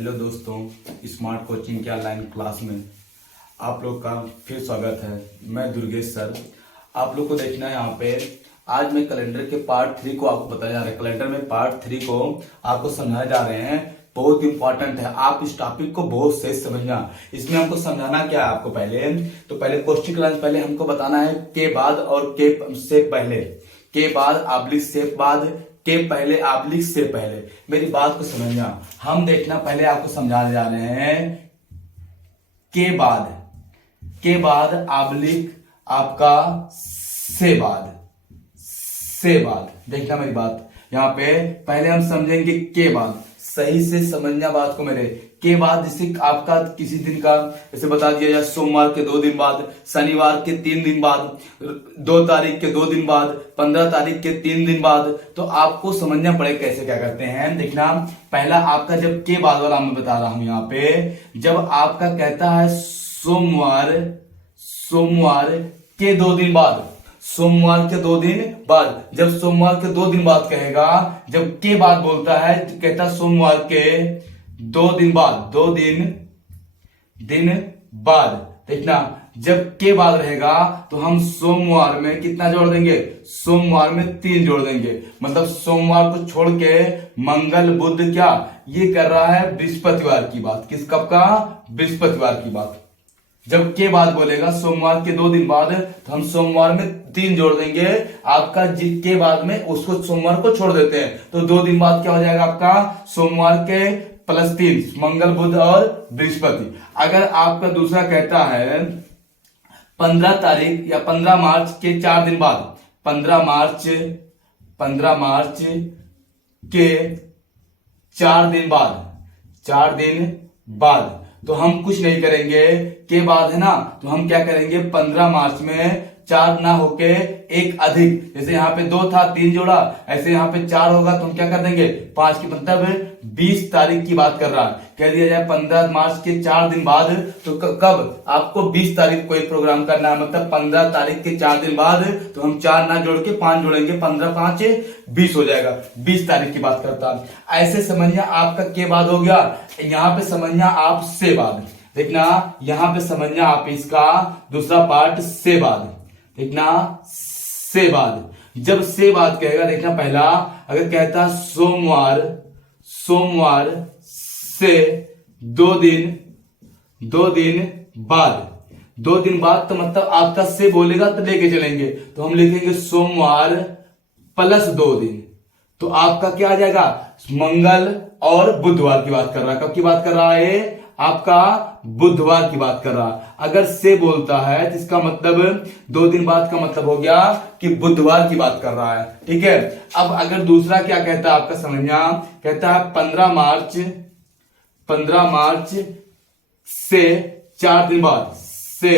Hello दोस्तों, smart coaching के online class में आप लोग का फिर स्वागत है। मैं दुर्गेश सर। आप लोग को देखना है यहाँ पे आज मैं कैलेंडर के पार्ट 3 को आपको बताया जा रहा है। कैलेंडर में पार्ट 3 को आपको समझाए जा रहे हैं। बहुत इंपॉर्टेंट है, आप इस टॉपिक को बहुत सही समझना। इसमें हमको समझाना क्या है आपको पहले क्वेश्चन क्लास पहले हमको बताना है के बाद और के से पहले, के बाद आब्लिक से बाद, के पहले आब्लिक से पहले। मेरी बात को समझना। हम देखना पहले आपको समझाने जा रहे हैं के बाद आब्लिक आपका से बाद। देखना मेरी बात यहाँ पे पहले हम समझेंगे के बाद। सही से समझना बात को मेरे। के बाद जैसे आपका किसी दिन का जैसे बता दिया जाए, सोमवार के 2 दिन बाद, शनिवार के 3 दिन बाद, 2 तारीख के 2 दिन बाद, 15 तारीख के 3 दिन बाद, तो आपको समझना पड़ेगा कैसे क्या करते हैं। देखना पहला आपका जब के बाद वाला मैं बता रहा हूं यहाँ पे, जब आपका कहता है सोमवार के 2 दिन बाद, सोमवार के 2 दिन बाद, जब सोमवार के 2 दिन बाद कहेगा, जब के बाद बोलता है तो कहता है सोमवार के 2 दिन बाद, 2 दिन बाद। देखना जब के बाद रहेगा तो हम सोमवार में कितना जोड़ देंगे, सोमवार में 3 जोड़ देंगे। मतलब सोमवार को छोड़ के मंगल बुध, क्या ये कर रहा है बृहस्पतिवार की बात। किस कब का, बृहस्पतिवार की बात। जब के बाद बोलेगा सोमवार के 2 दिन बाद, तो हम सोमवार में 3 जोड़ देंगे। आपका के बाद में उसको सोमवार को छोड़ देते हैं, तो 2 दिन बाद क्या हो जाएगा आपका, सोमवार के +3, मंगल बुध और बृहस्पति। अगर आपका दूसरा कहता है 15 तारीख या 15 मार्च के 4 दिन बाद, 15 मार्च के 4 दिन बाद, तो हम कुछ नहीं करेंगे। के बाद है ना, तो हम क्या करेंगे, 15 मार्च में 4 ना होके एक अधिक, जैसे यहाँ पे 2 था 3 जोड़ा, ऐसे यहाँ पे 4 होगा तो हम क्या कर देंगे 5 की, मतलब 20 तारीख की बात कर रहा है। कह दिया जाए 15 मार्च के 4 दिन बाद, तो कब आपको 20 तारीख को एक प्रोग्राम करना है, मतलब 15 तारीख के 4 दिन बाद, तो हम 4 ना जोड़ के 5 जोड़ेंगे, 15 5 20 हो जाएगा। 20 तारीख की बात करता है। ऐसे समझना आपका के बाद हो गया। यहाँ पे समझना आप से बाद। देखना यहां पे समझना आप इसका दूसरा पार्ट से बाद। देखना से बाद, जब से बाद कहेगा, देखना पहला अगर कहता सोमवार से 2 दिन बाद, 2 दिन बाद, तो मतलब आपका से बोलेगा तो लेके चलेंगे, तो हम लिखेंगे सोमवार +2 दिन, तो आपका क्या आ जाएगा, मंगल और बुधवार की बात कर रहा है। कब की बात कर रहा है, आपका बुधवार की बात कर रहा है। अगर से बोलता है तो इसका मतलब 2 दिन बाद का मतलब हो गया कि बुधवार की बात कर रहा है। ठीक है। अब अगर दूसरा क्या कहता है आपका समझना, कहता है 15 मार्च से 4 दिन बाद, से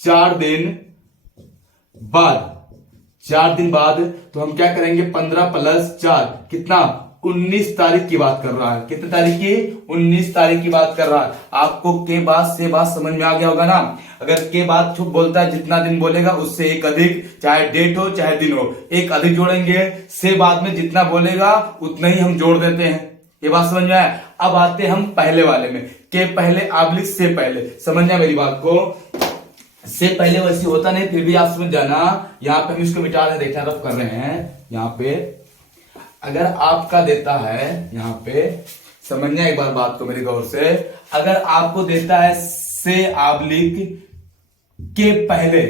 4 दिन बाद, तो हम क्या करेंगे, 15 + 4 कितना, 19 तारीख की बात कर रहा है। कितने तारीख की, 19 तारीख की बात कर रहा है। आपको के बाद से बात समझ में आ गया होगा ना। अगर के बाद छुप बोलता है, जितना दिन बोलेगा उससे एक अधिक, चाहे डेट हो चाहे दिन हो, एक अधिक जोड़ेंगे। से बाद में जितना बोलेगा उतना ही हम जोड़ देते हैं। ये बात समझ में आया। अब आते हैं हम पहले वाले में, के पहले आब्लिक से पहले। समझना मेरी बात को। से पहले वैसे होता नहीं, फिर भी आप समझ जाना। यहाँ पे हम इसको मिटा रहे, देखना रफ कर रहे हैं। यहाँ पे अगर आपका देता है, यहाँ पे समझना एक बार बात को मेरी गौर से। अगर आपको देता है से आब्लिक के पहले,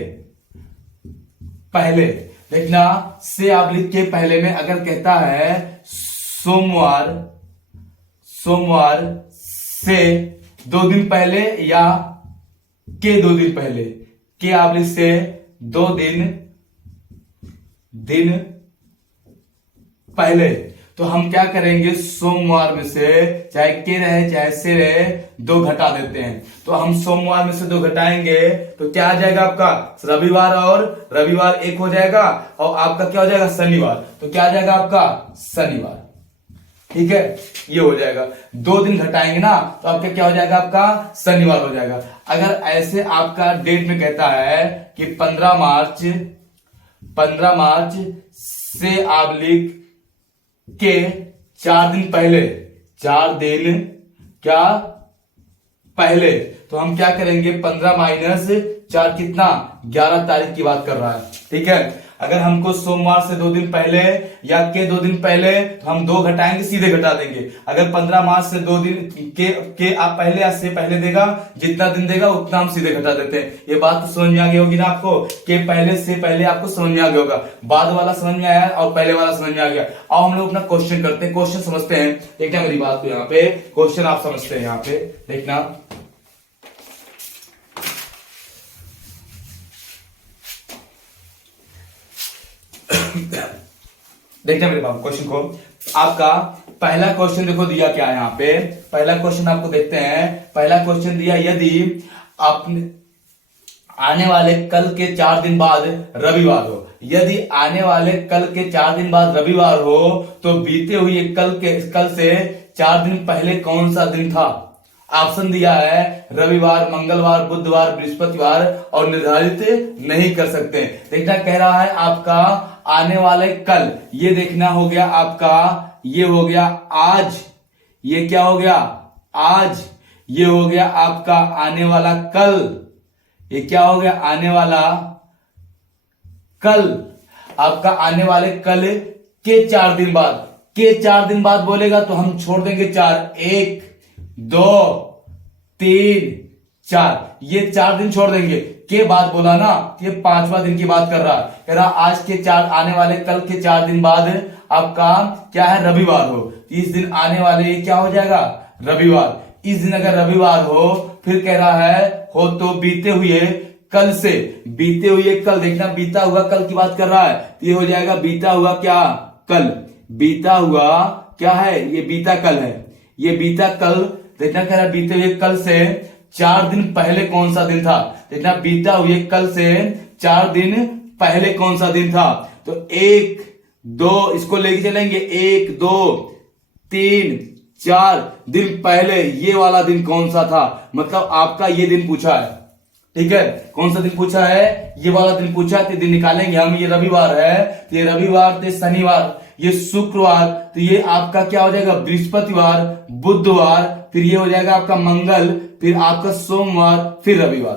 देखना से आब्लिक के पहले में अगर कहता है सोमवार से 2 दिन पहले या के 2 दिन पहले, के आब्लिक से 2 दिन पहले, तो हम क्या करेंगे, सोमवार में से चाहे के रहे चाहे से रहे 2 घटा देते हैं। तो हम सोमवार में से 2 घटाएंगे तो क्या आ जाएगा आपका, रविवार, और रविवार 1 हो जाएगा, और आपका क्या हो जाएगा, शनिवार। तो क्या आ जाएगा आपका, शनिवार। ठीक है, ये हो जाएगा। 2 दिन घटाएंगे ना, तो आपका क्या हो जाएगा, आपका शनिवार हो जाएगा। अगर ऐसे आपका डेट में कहता है कि 15 मार्च से आब्लिक के 4 दिन पहले, 4 दिन क्या पहले, तो हम क्या करेंगे 15 माइनस 4 कितना 11 तारीख की बात कर रहा है, ठीक है। अगर हमको सोमवार से 2 दिन पहले या के 2 दिन पहले, तो हम 2 घटाएंगे, सीधे घटा देंगे। अगर 15 मार्च से 2 दिन के आप पहले या से पहले देगा, जितना दिन देगा उतना हम सीधे घटा देते हैं। ये बात तो समझ में आ गई होगी ना आपको, कि पहले से पहले आपको समझ में आ गया होगा, बाद वाला समझ में आया और पहले वाला समझ में आ गया। अब हम लोग अपना क्वेश्चन करते हैं, क्वेश्चन समझते हैं। देखना मेरी बात को, यहाँ पे क्वेश्चन आप समझते हैं, यहाँ पे देखना। देखना मेरे बाबू क्वेश्चन को, आपका पहला क्वेश्चन देखो दिया क्या है यहाँ पे। पहला क्वेश्चन आपको देखते हैं। पहला क्वेश्चन दिया, यदि आपने आने वाले कल के 4 दिन बाद रविवार हो, यदि आने वाले कल के 4 दिन बाद रविवार हो, तो बीते हुए कल से 4 दिन पहले कौन सा दिन था। ऑप्शन दिया है रविवार, मंगलवार, बुधवार, बृहस्पतिवार, और निर्धारित नहीं कर सकते। देखना कह रहा है आपका आने वाले कल, ये देखना हो गया आपका, ये हो गया आज, ये क्या हो गया आज, ये हो गया आपका आने वाला कल, ये क्या हो गया आने वाला कल, आपका आने वाले कल के 4 दिन बाद, के 4 दिन बाद बोलेगा तो हम छोड़ देंगे 4, 1 2 3 4, ये 4 दिन छोड़ देंगे। के बाद बोला ना, ये 5वां दिन की बात कर रहा है, कह रहा आज के 4 आने वाले कल के 4 दिन बाद आपका क्या है रविवार हो, इस दिन आने वाले ये क्या हो जाएगा रविवार। इस दिन अगर रविवार हो, फिर कह रहा है हो तो बीते हुए कल से, बीते हुए कल, देखना बीता हुआ कल की बात कर रहा है, तो ये हो जाएगा बीता हुआ क्या कल, बीता हुआ क्या है, ये बीता कल है, ये बीता कल। देखना कह रहा है बीते हुए कल से 4 दिन पहले कौन सा दिन था। देखना बीता हुए कल से 4 दिन पहले कौन सा दिन था, तो 1 2 इसको लेके चलेंगे, 1 2 3 4 दिन पहले ये वाला दिन कौन सा था, मतलब आपका ये दिन पूछा है, ठीक है। कौन सा दिन पूछा है, ये वाला दिन पूछा है, तो दिन निकालेंगे हम। ये रविवार है, तो ये रविवार, तो शनिवार, ये शुक्रवार, तो ये आपका क्या हो जाएगा बृहस्पतिवार, बुधवार, फिर ये हो जाएगा आपका मंगल, फिर आपका सोमवार, फिर रविवार,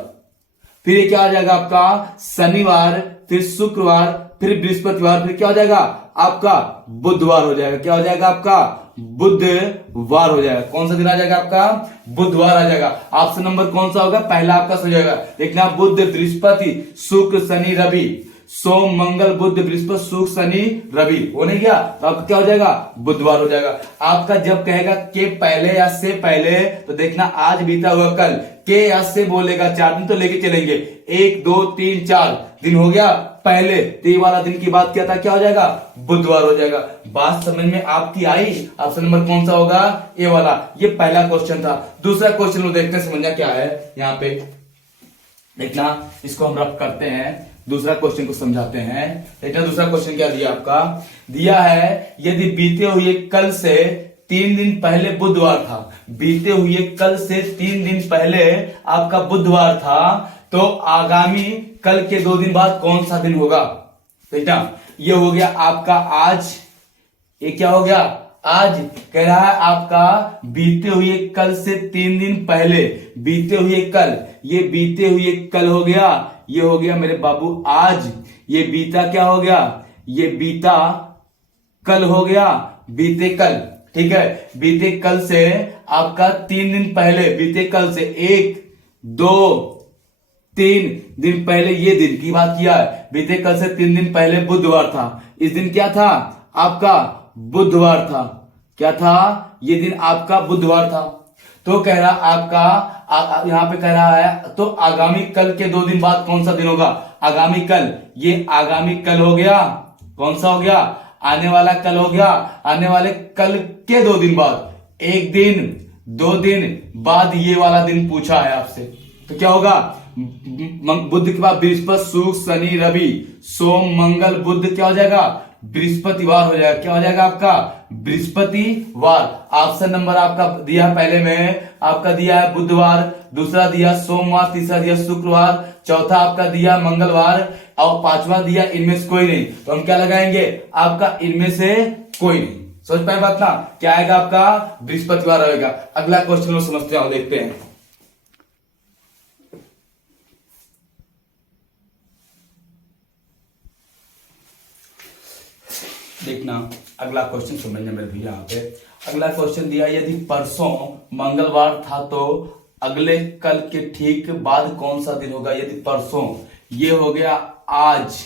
फिर ये क्या हो जाएगा आपका शनिवार, फिर शुक्रवार, फिर बृहस्पतिवार, फिर क्या हो जाएगा आपका बुधवार हो जाएगा। क्या हो जाएगा आपका बुधवार हो जाएगा। कौन सा दिन आ जाएगा आपका बुधवार आ जाएगा। ऑप्शन नंबर कौन सा होगा, पहला आपका सही जाएगा। देखना बुध बृहस्पति शुक्र शनि रवि, सोम मंगल बुध बृहस्पति शुक्र शनि रवि होने गया, तो आपका क्या हो जाएगा बुधवार हो जाएगा। आपका जब कहेगा के पहले या से पहले, तो देखना आज बीता हुआ कल, के या से बोलेगा 4 दिन तो लेके चलेंगे, 1 2 3 4 दिन हो गया पहले, तो ये वाला दिन की बात क्या था, क्या हो जाएगा बुधवार हो जाएगा। बात समझ में आपकी आई। ऑप्शन नंबर कौन सा होगा, ये वाला। ये पहला क्वेश्चन था। दूसरा क्वेश्चन देखते हैं, समझना क्या है यहाँ पे। देखना इसको हम रफ करते हैं, दूसरा क्वेश्चन को समझाते हैं। देखना दूसरा क्वेश्चन क्या दिया आपका, दिया है यदि बीते हुए कल से 3 दिन पहले बुधवार था, बीते हुए कल से 3 दिन पहले आपका बुधवार था, तो आगामी कल के 2 दिन बाद कौन सा दिन होगा। देखना ये हो गया आपका आज, ये क्या हो गया आज, कह रहा है आपका बीते हुए कल से 3 दिन पहले, बीते हुए कल, ये बीते हुए कल हो गया, ये हो गया मेरे बाबू आज, ये बीता क्या हो गया, ये बीता कल हो गया, बीते कल, ठीक है। बीते कल से आपका 3 दिन पहले, बीते कल से 1 2 3 दिन पहले ये दिन की बात किया है। बीते कल से 3 दिन पहले बुधवार था, इस दिन क्या था आपका बुधवार था, क्या था ये दिन आपका बुधवार था। तो कह रहा आपका यहां पे कह रहा है तो आगामी कल के 2 दिन बाद कौन सा दिन होगा, आगामी कल, ये आगामी कल हो गया, कौन सा हो गया आने वाला कल हो गया, आने वाले कल के 2 दिन बाद, 1 दिन 2 दिन बाद ये वाला दिन पूछा है आपसे, तो क्या होगा बुध के बाद बृहस्पति शुक्र शनि रवि सोम मंगल बुध, क्या हो जाएगा बृहस्पतिवार हो जाएगा। क्या हो जाएगा आपका बृहस्पतिवार। ऑप्शन नंबर आपका दिया है, पहले में आपका दिया है बुधवार, दूसरा दिया सोमवार, तीसरा दिया शुक्रवार, चौथा आपका दिया मंगलवार, और 5वां दिया इनमें से कोई नहीं। तो हम क्या लगाएंगे आपका इनमें से कोई नहीं, समझ पाए बात ना, क्या आएगा आपका बृहस्पतिवार आएगा। अगला क्वेश्चन लोग समझते हैं, देखते हैं। देखना अगला क्वेश्चन समझना मेरे भैया। यहाँ पे अगला क्वेश्चन दिया, यदि परसों मंगलवार था तो अगले कल के ठीक बाद कौन सा दिन होगा। यदि परसों, ये हो गया आज,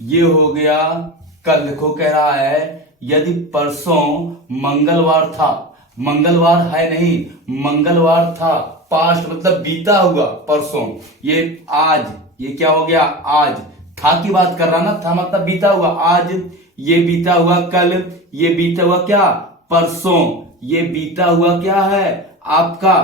ये हो गया कल। देखो कह रहा है यदि परसों मंगलवार था, मंगलवार है नहीं, मंगलवार था, पास्ट मतलब बीता हुआ परसों, ये आज, ये क्या हो गया आज, था की बात कर रहा ना, था मतलब बीता हुआ आज, ये बीता हुआ कल, ये बीता हुआ क्या परसों, ये बीता हुआ क्या है आपका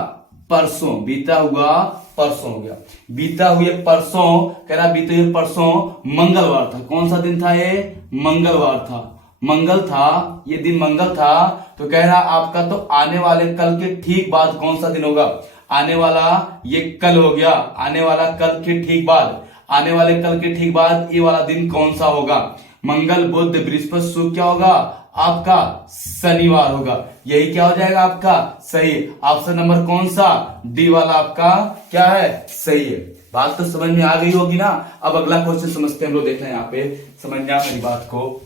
परसों, बीता हुआ परसों हो गया। बीता हुए परसों, कह रहा बीते हुए परसों मंगलवार था। कौन सा दिन था ये, मंगलवार था, मंगल था, ये दिन मंगल था। तो कह रहा आपका तो आने वाले कल के ठीक बाद कौन सा दिन होगा। आने वाला ये कल हो गया, आने वाला कल के ठीक बाद, आने वाले कल के ठीक बाद ये वाला दिन कौन सा होगा। मंगल बुध बृहस्पति शुक्र क्या होगा आपका शनिवार होगा। यही क्या हो जाएगा आपका सही। ऑप्शन नंबर कौन सा, डी वाला आपका क्या है सही है। बात तो समझ में आ गई होगी ना। अब अगला क्वेश्चन समझते हैं हम लोग, देखना यहाँ पे, समझना मेरी बात को।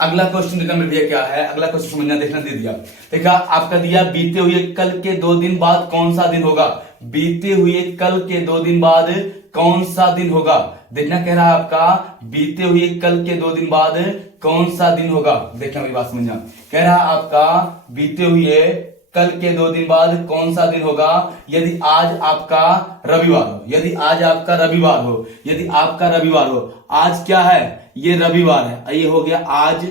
अगला क्वेश्चन देखना मेरे भैया क्या है, अगला क्वेश्चन समझना, देखना दे दिया। देखा आपका दिया बीते हुए कल के 2 दिन बाद कौन सा दिन होगा। बीते हुए कल के 2 दिन बाद कौन सा दिन होगा। देखना कह रहा है आपका बीते हुए कल के 2 दिन बाद कौन सा दिन होगा। देखना मेरी बात समझना, कह रहा आपका बीते हुए कल के 2 दिन बाद कौन सा दिन होगा। यदि आज आपका रविवार हो, यदि आज आपका रविवार हो, यदि आपका रविवार हो, आज क्या है ये रविवार है, ये हो गया आज,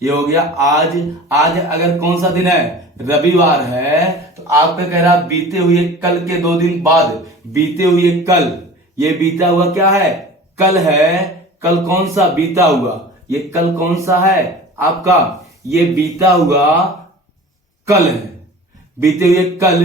ये हो गया आज। आज अगर कौन सा दिन है रविवार है, तो आपका कह रहा बीते हुए कल के 2 दिन बाद, बीते हुए कल, ये बीता हुआ क्या है कल है। कल कौन सा बीता हुआ, ये कल कौन सा है आपका, ये बीता हुआ कल है। बीते हुए कल,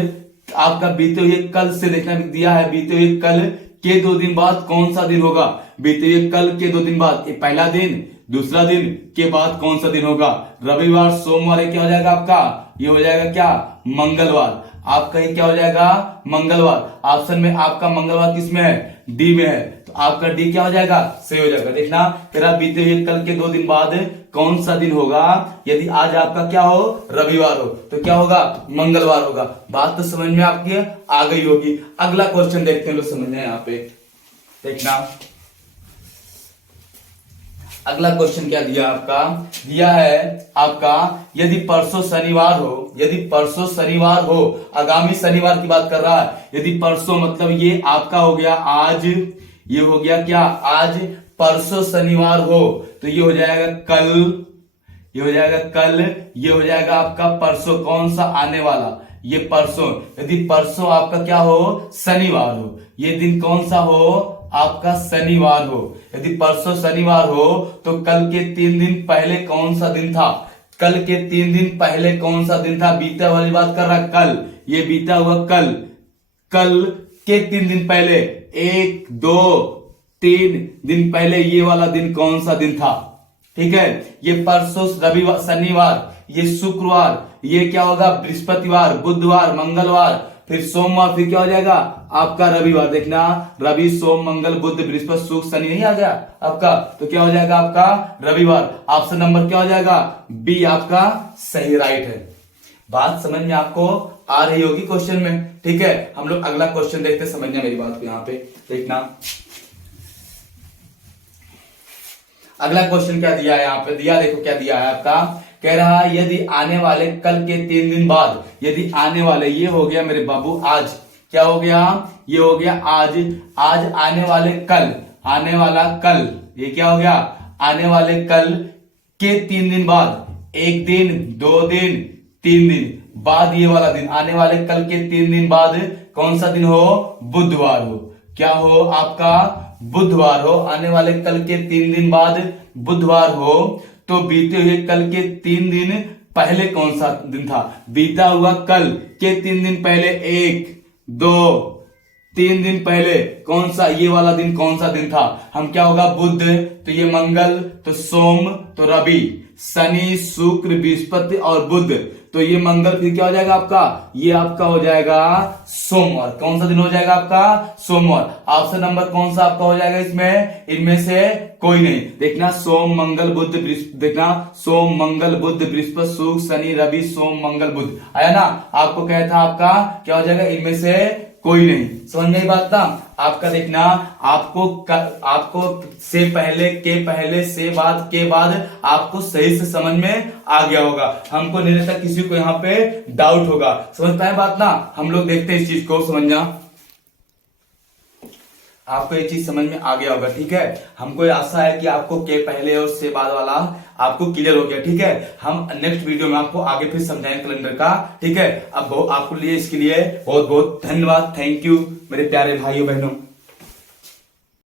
आपका बीते हुए कल से देखना दिया है, बीते हुए कल के 2 दिन बाद कौन सा दिन होगा। बीते हुए कल के 2 दिन बाद, ये पहला दिन, दूसरा दिन के बाद कौन सा दिन होगा। रविवार सोमवार, क्या हो जाएगा आपका, ये हो जाएगा क्या मंगलवार। आपका ये क्या हो जाएगा मंगलवार। ऑप्शन में आपका मंगलवार किस में है, डी में है, तो आपका डी क्या हो जाएगा सही हो जाएगा। देखना तेरा बीते हुए कल के 2 दिन बाद कौन सा दिन होगा। यदि आज आपका क्या हो रविवार हो, तो क्या होगा मंगलवार होगा। बात तो समझ में आपकी आ गई होगी। अगला क्वेश्चन देखते हैं लोग, समझना है यहाँ पे। देखना अगला क्वेश्चन क्या दिया आपका, दिया है आपका यदि परसों शनिवार हो, यदि परसों शनिवार हो, आगामी शनिवार की बात कर रहा है। यदि परसों मतलब ये आपका हो गया आज, ये हो गया क्या आज, परसों शनिवार हो, तो ये हो जाएगा कल, ये हो जाएगा कल, ये हो जाएगा आपका परसों कौन सा आने वाला, ये परसों। यदि परसों आपका क्या हो शनिवार हो, ये दिन कौन सा हो आपका शनिवार हो। यदि परसों शनिवार हो, तो कल के 3 दिन पहले कौन सा दिन था। कल के 3 दिन पहले कौन सा दिन था, बीता वाली बात कर रहा कल, ये बीता हुआ कल, कल के 3 दिन पहले, 1 2 3 दिन पहले ये वाला दिन कौन सा दिन था। ठीक है, ये परसों रविवार, शनिवार, ये शुक्रवार, ये क्या होगा बृहस्पतिवार, बुधवार, मंगलवार, फिर सोमवार, फिर क्या हो जाएगा आपका रविवार। देखना रवि सोम मंगल बुध बृहस्पति शुक्र शनि नहीं आ गया आपका, तो क्या हो जाएगा आपका रविवार। ऑप्शन नंबर क्या हो जाएगा बी आपका सही राइट है। बात समझ में आपको आ रही होगी क्वेश्चन में। ठीक है, हम लोग अगला क्वेश्चन देखते हैं, समझना मेरी बात को यहाँ पे। देखना अगला क्वेश्चन क्या दिया है यहाँ पे, दिया देखो क्या दिया है आपका, कह रहा है यदि आने वाले कल के 3 दिन बाद, यदि आने वाले, ये हो गया मेरे बाबू आज, क्या हो गया ये हो गया आज, आज आने वाले कल, आने वाला कल, ये क्या हो गया आने वाले कल के 3 दिन बाद, 1 दिन 2 दिन 3 दिन बाद ये वाला दिन, आने वाले कल के 3 दिन बाद कौन सा दिन हो बुधवार हो, क्या हो आपका बुधवार हो। आने वाले कल के 3 दिन बाद बुधवार हो, तो बीते हुए कल के 3 दिन पहले कौन सा दिन था। बीता हुआ कल के 3 दिन पहले 1 2 3 दिन पहले कौन सा, ये वाला दिन कौन सा दिन था, हम क्या होगा, बुध, तो ये मंगल, तो सोम, तो रवि, शनि, शुक्र, बृहस्पति और बुध, तो ये मंगल फिर क्या हो जाएगा आपका, ये आपका हो जाएगा सोमवार। कौन सा दिन हो जाएगा आपका, सोमवार। ऑप्शन नंबर कौन सा आपका हो जाएगा इसमें, इनमें से कोई नहीं। देखना सोम मंगल बुध देखना सोम मंगल बुध बृहस्पति शुक्र शनि रवि सोम मंगल बुध, आया ना। आपको क्या था, आपका क्या हो जाएगा, इनमें से कोई नहीं। समझ में आई बात ना। आपका देखना आपको से पहले, के पहले, से बाद, के बाद आपको सही से समझ में आ गया होगा। हमको नहीं लगता किसी को यहाँ पे डाउट होगा। समझ पाए बात ना। हम लोग देखते हैं इस चीज को, समझना आपको ये चीज समझ में आ गया होगा। ठीक है, हमको आशा है कि आपको के पहले और से बाद वाला आपको क्लियर हो गया। ठीक है, हम नेक्स्ट वीडियो में आपको आगे फिर समझाएंगे कैलेंडर का। ठीक है, अब आपको लिए इसके लिए बहुत बहुत धन्यवाद। थैंक यू मेरे प्यारे भाइयों बहनों।